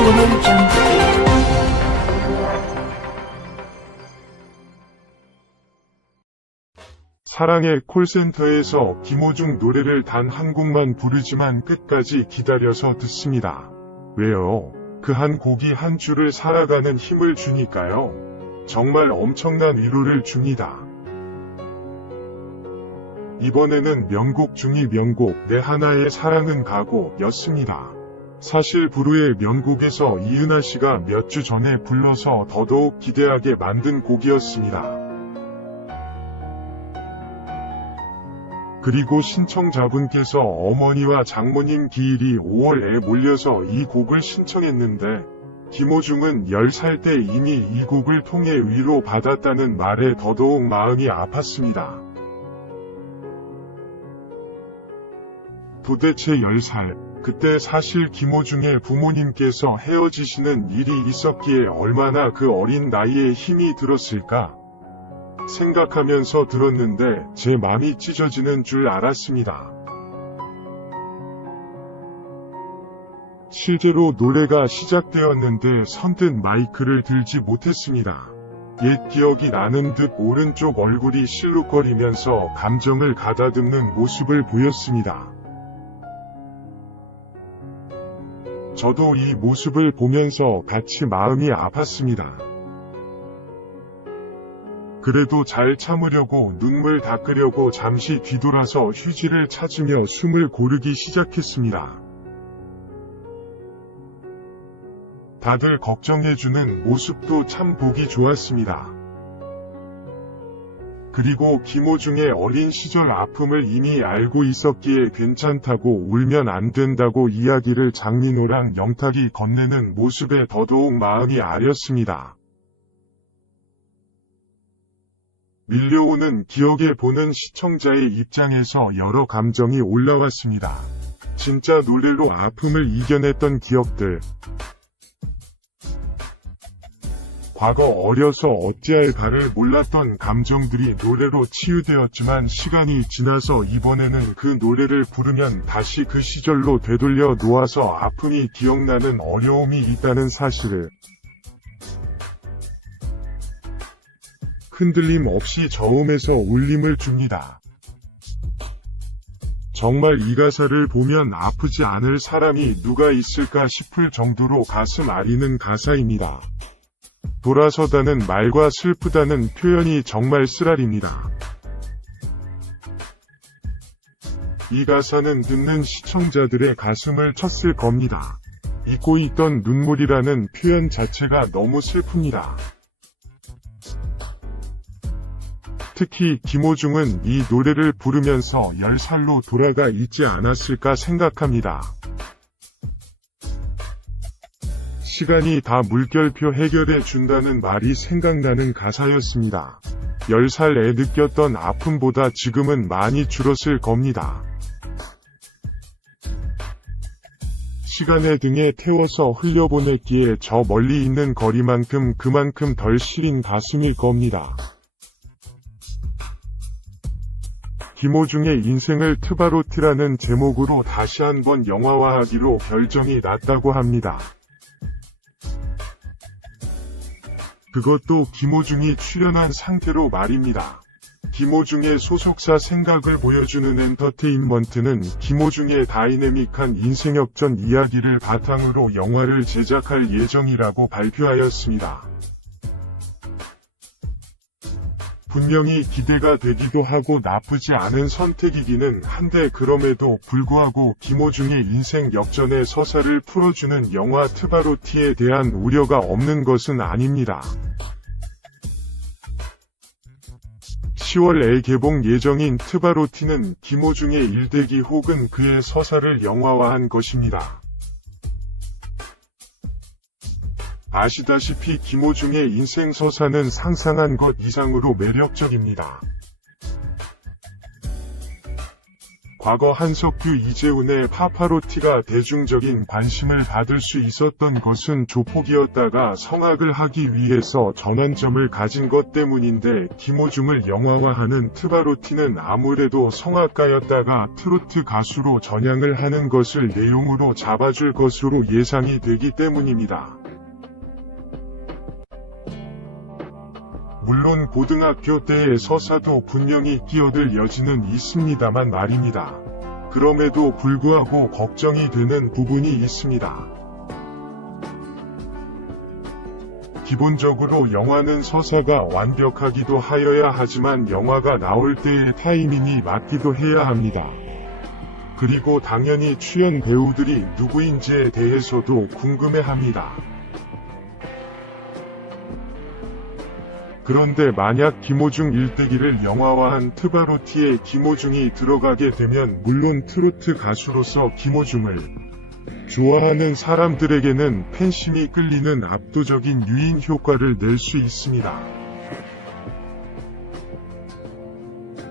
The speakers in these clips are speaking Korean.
오디오 jungle. 사랑의 콜센터에서 김호중 노래를 단 한 곡만 부르지만 끝까지 기다려서 듣습니다. 왜요? 그 한 곡이 한 주를 살아가는 힘을 주니까요. 정말 엄청난 위로를 줍니다. 이번에는 명곡 중의 명곡 내 하나의 사랑은 가고 였습니다. 사실 부르의 명곡에서 이은하 씨가 몇 주 전에 불러서 더더욱 기대하게 만든 곡이었습니다. 그리고 신청자분께서 어머니와 장모님 기일이 5월에 몰려서 이 곡을 신청했는데 김호중은 10살 때 이미 이 곡을 통해 위로받았다는 말에 더더욱 마음이 아팠습니다. 도대체 10살, 그때 사실 김호중의 부모님께서 헤어지시는 일이 있었기에 얼마나 그 어린 나이에 힘이 들었을까 생각하면서 들었는데 제 맘이 찢어지는 줄 알았습니다. 실제로 노래가 시작되었는데 선뜻 마이크를 들지 못했습니다. 옛 기억이 나는 듯 오른쪽 얼굴이 실룩거리면서 감정을 가다듬는 모습을 보였습니다. 저도 이 모습을 보면서 같이 마음이 아팠습니다. 그래도 잘 참으려고 눈물 닦으려고 잠시 뒤돌아서 휴지를 찾으며 숨을 고르기 시작했습니다. 다들 걱정해주는 모습도 참 보기 좋았습니다. 그리고 김호중의 어린 시절 아픔을 이미 알고 있었기에 괜찮다고 울면 안 된다고 이야기를 장민호랑 영탁이 건네는 모습에 더더욱 마음이 아렸습니다. 밀려오는 기억에 보는 시청자의 입장에서 여러 감정이 올라왔습니다. 진짜 노래로 아픔을 이겨냈던 기억들. 과거 어려서 어찌할 바를 몰랐던 감정들이 노래로 치유되었지만 시간이 지나서 이번에는 그 노래를 부르면 다시 그 시절로 되돌려 놓아서 아픔이 기억나는 어려움이 있다는 사실을 흔들림 없이 저음에서 울림을 줍니다. 정말 이 가사를 보면 아프지 않을 사람이 누가 있을까 싶을 정도로 가슴 아리는 가사입니다. 돌아서다는 말과 슬프다는 표현이 정말 쓰라립니다. 이 가사는 듣는 시청자들의 가슴을 쳤을 겁니다. 잊고 있던 눈물이라는 표현 자체가 너무 슬픕니다. 특히 김호중은 이 노래를 부르면서 10살로 돌아가 있지 않았을까 생각합니다. 시간이 다 물결표 해결해 준다는 말이 생각나는 가사였습니다. 10살에 느꼈던 아픔보다 지금은 많이 줄었을 겁니다. 시간의 등에 태워서 흘려보냈기에 저 멀리 있는 거리만큼 그만큼 덜 시린 가슴일 겁니다. 김호중의 인생을 트바로티라는 제목으로 다시 한번 영화화하기로 결정이 났다고 합니다. 그것도 김호중이 출연한 상태로 말입니다. 김호중의 소속사 생각을 보여주는 엔터테인먼트는 김호중의 다이내믹한 인생 역전 이야기를 바탕으로 영화를 제작할 예정이라고 발표하였습니다. 분명히 기대가 되기도 하고 나쁘지 않은 선택이기는 한데 그럼에도 불구하고 김호중의 인생 역전의 서사를 풀어주는 영화 트바로티에 대한 우려가 없는 것은 아닙니다. 10월에 개봉 예정인 트바로티는 김호중의 일대기 혹은 그의 서사를 영화화한 것입니다. 아시다시피 김호중의 인생 서사는 상상한 것 이상으로 매력적입니다. 과거 한석규, 이재훈의 파파로티가 대중적인 관심을 받을 수 있었던 것은 조폭이었다가 성악을 하기 위해서 전환점을 가진 것 때문인데, 김호중을 영화화하는 트바로티는 아무래도 성악가였다가 트로트 가수로 전향을 하는 것을 내용으로 잡아줄 것으로 예상이 되기 때문입니다. 물론 고등학교 때의 서사도 분명히 끼어들 여지는 있습니다만 말입니다. 그럼에도 불구하고 걱정이 되는 부분이 있습니다. 기본적으로 영화는 서사가 완벽하기도 하여야 하지만 영화가 나올 때의 타이밍이 맞기도 해야 합니다. 그리고 당연히 출연 배우들이 누구인지에 대해서도 궁금해합니다. 그런데 만약 김호중 일대기를 영화화한 트바로티에 김호중이 들어가게 되면 물론 트로트 가수로서 김호중을 좋아하는 사람들에게는 팬심이 끌리는 압도적인 유인 효과를 낼 수 있습니다.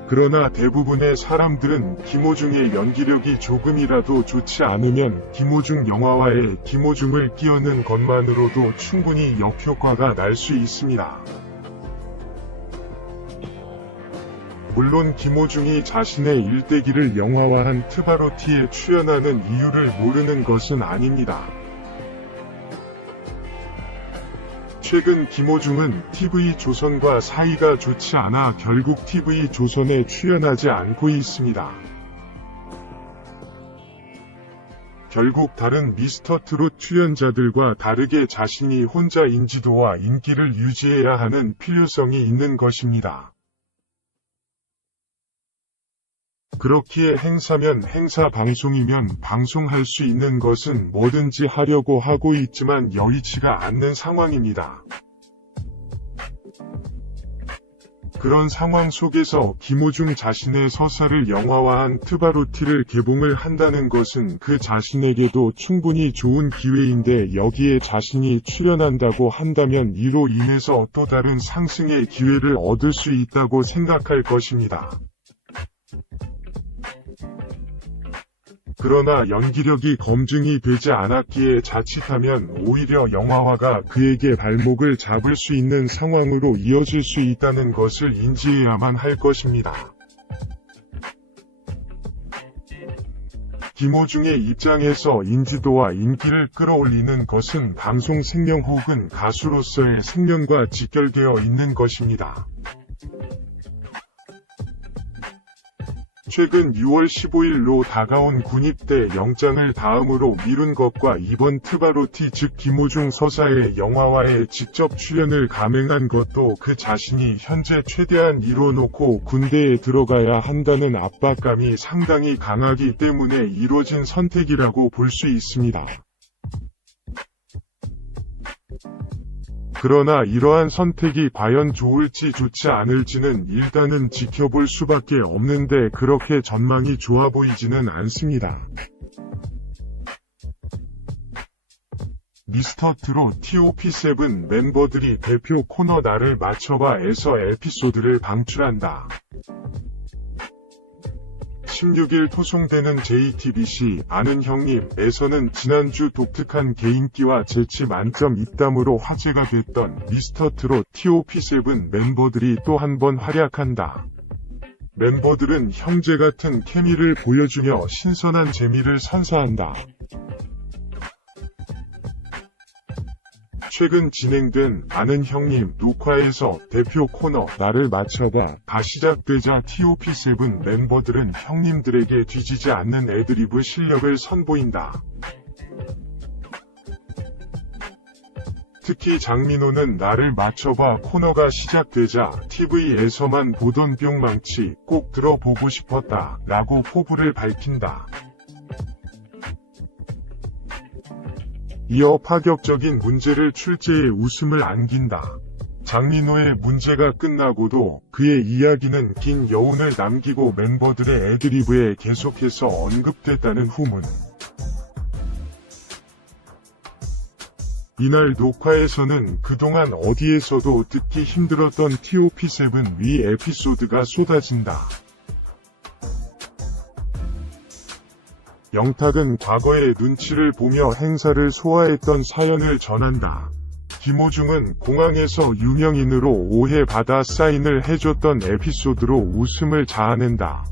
그러나 대부분의 사람들은 김호중의 연기력이 조금이라도 좋지 않으면 김호중 영화화에 김호중을 끼얹는 것만으로도 충분히 역효과가 날 수 있습니다. 물론 김호중이 자신의 일대기를 영화화한 트바로티에 출연하는 이유를 모르는 것은 아닙니다. 최근 김호중은 TV조선과 사이가 좋지 않아 결국 TV조선에 출연하지 않고 있습니다. 결국 다른 미스터트롯 출연자들과 다르게 자신이 혼자 인지도와 인기를 유지해야 하는 필요성이 있는 것입니다. 그렇기에 행사면 행사, 방송이면 방송할 수 있는 것은 뭐든지 하려고 하고 있지만 여의치가 않는 상황입니다. 그런 상황 속에서 김호중 자신의 서사를 영화화한 트바로티를 개봉을 한다는 것은 그 자신에게도 충분히 좋은 기회인데, 여기에 자신이 출연한다고 한다면 이로 인해서 또 다른 상승의 기회를 얻을 수 있다고 생각할 것입니다. 그러나 연기력이 검증이 되지 않았기에 자칫하면 오히려 영화화가 그에게 발목을 잡을 수 있는 상황으로 이어질 수 있다는 것을 인지해야만 할 것입니다. 김호중의 입장에서 인지도와 인기를 끌어올리는 것은 방송 생명 혹은 가수로서의 생명과 직결되어 있는 것입니다. 최근 6월 15일로 다가온 군입대 영장을 다음으로 미룬 것과 이번 트바로티 즉 김호중 서사의 영화화에 직접 출연을 감행한 것도 그 자신이 현재 최대한 이뤄놓고 군대에 들어가야 한다는 압박감이 상당히 강하기 때문에 이뤄진 선택이라고 볼 수 있습니다. 그러나 이러한 선택이 과연 좋을지 좋지 않을지는 일단은 지켜볼 수밖에 없는데, 그렇게 전망이 좋아 보이지는 않습니다. 미스터트롯 TOP7 멤버들이 대표 코너 나를 맞춰봐에서 에피소드를 방출한다. 16일 토송되는 JTBC 아는 형님에서는 지난주 독특한 개인기와 재치 만점 입담으로 화제가 됐던 미스터트롯 TOP7 멤버들이 또 한 번 활약한다. 멤버들은 형제 같은 케미를 보여주며 신선한 재미를 선사한다. 최근 진행된 아는 형님 녹화에서 대표 코너 나를 맞춰봐가 시작되자 TOP7 멤버들은 형님들에게 뒤지지 않는 애드리브 실력을 선보인다. 특히 장민호는 나를 맞춰봐 코너가 시작되자 TV에서만 보던 뿅망치 꼭 들어보고 싶었다 라고 포부를 밝힌다. 이어 파격적인 문제를 출제해 웃음을 안긴다. 장민호의 문제가 끝나고도 그의 이야기는 긴 여운을 남기고 멤버들의 애드리브에 계속해서 언급됐다는 후문. 이날 녹화에서는 그동안 어디에서도 듣기 힘들었던 TOP7 위 에피소드가 쏟아진다. 영탁은 과거의 눈치를 보며 행사를 소화했던 사연을 전한다. 김호중은 공항에서 유명인으로 오해받아 사인을 해줬던 에피소드로 웃음을 자아낸다.